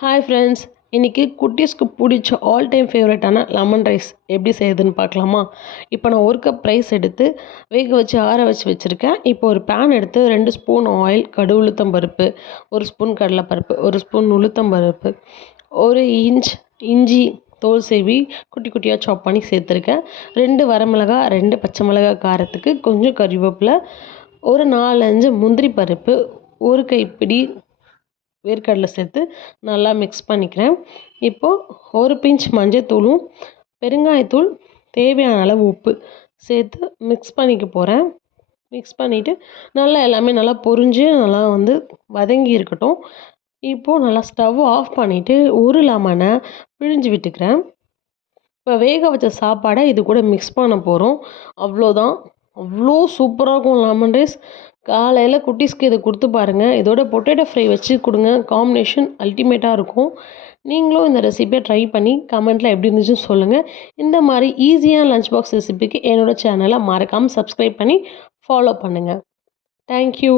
Hi friends, இன்றைக்கி குட்டீஸ்க்கு பிடிச்ச all time ஃபேவரட்டான லெமன் ரைஸ் எப்படி செய்யுதுன்னு பார்க்கலாமா? இப்போ நான் 1 கப் ரைஸ் எடுத்து வேக வச்சு ஆற வச்சுருக்கேன். இப்போ ஒரு பேன் எடுத்து 2 ஸ்பூன் ஆயில், கடுகு உளுத்தம் பருப்பு, 1 ஸ்பூன் கடலைப்பருப்பு, 1 ஸ்பூன் உளுத்தம் பருப்பு, 1 இன்ச் இஞ்சி தோல் சீவி குட்டி குட்டியாக சாப் பண்ணி சேர்த்துருக்கேன். 2 வரமிளகா, 2 பச்சை மிளகாய் காரத்துக்கு, கொஞ்சம் கறிவேப்பிலை, ஒரு 4-5 முந்திரி பருப்பு, 1 கைப்பிடி வேர்க்கடலை சேர்த்து நல்லா மிக்ஸ் பண்ணிக்கிறேன். இப்போது 1 பிஞ்ச் மஞ்சத்தூளும் பெருங்காயத்தூள், தேவையான அளவு உப்பு சேர்த்து மிக்ஸ் பண்ணிக்க போகிறேன். மிக்ஸ் பண்ணிவிட்டு நல்லா எல்லாமே நல்லா பொரிஞ்சு நல்லா வதங்கி இருக்கட்டும். இப்போது நல்லா ஸ்டவ் ஆஃப் பண்ணிவிட்டு ஒரு லெமனை பிழிஞ்சு விட்டுக்கிறேன். இப்போ வேக வச்ச சாப்பாடை இது கூட மிக்ஸ் பண்ண போகிறோம். அவ்வளோதான், அவ்வளோ சூப்பராக இருக்கும் லெமன் ரைஸ். காலையில் குட்டீஸ்க்கு இதை கொடுத்து பாருங்கள். இதோட பொட்டேட்டோ ஃப்ரை வச்சு கொடுங்க, காம்பினேஷன் அல்டிமேட்டாக இருக்கும். நீங்களும் இந்த ரெசிபியை ட்ரை பண்ணி கமெண்ட்டில் எப்படி இருந்துச்சுன்னு சொல்லுங்கள். இந்த மாதிரி ஈஸியான லஞ்ச் பாக்ஸ் ரெசிபிக்கு என்னோடய சேனலை மறக்காமல் சப்ஸ்கிரைப் பண்ணி ஃபாலோ பண்ணுங்கள். தேங்க்யூ.